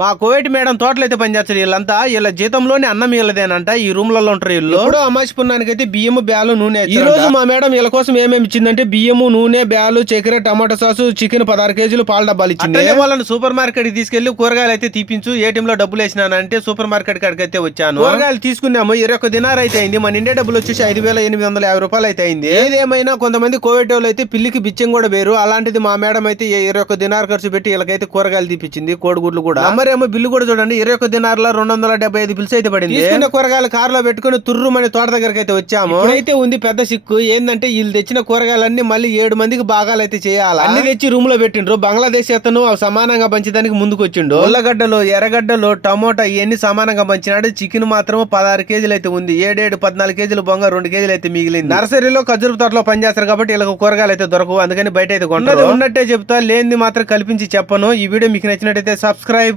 మా Covid madam తోటలు అయితే పనిచేస్తారు వీళ్ళంతా. వీళ్ళ జీతంలోనే అన్నం వీళ్ళదేనంట. ఈ రూమ్లలో ఉంటారు వీళ్ళు. ఇప్పుడు అమాసి పున్నానికి అయితే బియ్యము బ్యాలు నూనె ఈ రోజు మా మేడం వీళ్ళ కోసం ఏమేమి ఇచ్చిందంటే బియ్యము నూనె బ్యాలు చక్కెర టమాటో సాసు చికెన్ పదహారు కేజీలు పాల డబ్బాలు ఇచ్చింది. వాళ్ళని సూపర్ మార్కెట్కి తీసుకెళ్ళి కూరగాయలు అయితే తీపించు ఏటీఎం లో డబ్బులు వేసినానంటే సూపర్ మార్కెట్ కాడికి అయితే వచ్చాను. కూరగాయలు తీసుకున్నాము ఇరవై ఒక్క దినార్ అయితే అయింది. మన ఇండియా డబ్బులు వచ్చేసి ఐదు వేల ఎనిమిది వందల యాభై రూపాయలు అయితే అయింది. ఏదేమైనా కొంతమంది కోవిడ్ వాళ్ళు అయితే పిల్లికి బిచ్చం కూడా వేరు. అలాంటిది మా మేడం అయితే ఇరవై ఒక్క దినార్ ఖర్చు పెట్టి వీళ్ళకైతే కూరగాయలు తీపిచ్చింది కోడిగుడ్లు కూడా. మరేమో బిల్లు కూడా చూడండి. ఇరవై ఒక్క దినార్ల రెండు వందల డెబ్బై ఐదు బిల్స్ అయితే పడింది. తీసుకున్న కూరగాయలు కారులో పెట్టుకుని తుర్రు మన తోట దగ్గరికి అయితే వచ్చాము. అయితే ఉంది పెద్ద సిక్కు. ఏంటంటే వీళ్ళు తెచ్చిన కూరగాయలన్నీ మళ్ళీ ఏడు మందికి భాగాలు అయితే చేయాలి? అన్ని తెచ్చి రూమ్లో పెట్టిండ్రు. బంగ్లాదేశ్ అతను సమానంగా పంచడానికి ముందుకు వచ్చిండు ఉల్లగడ్డలు ఎర్రగడ్డలు టమోటా ఇవన్నీ సమానంగా పంచినాడు. చికెన్ మాత్రం పదహారు కేజీలు అయితే ఉంది. ఏడేడు పద్నాలుగు కేజీలు బొంగ రెండు కేజీలు అయితే మిగిలింది. నర్సరీలో ఖర్జూర తోటలో పనిచేస్తారు కాబట్టి వీళ్ళకి కూరగాయలు అయితే దొరకవు. అందుకని బయట అయితే ఉన్నట్టే చెప్తా. లేనిది మాత్రం కల్పించి చెప్పను. ఈ వీడియో మీకు నచ్చినట్టయితే సబ్స్క్రైబ్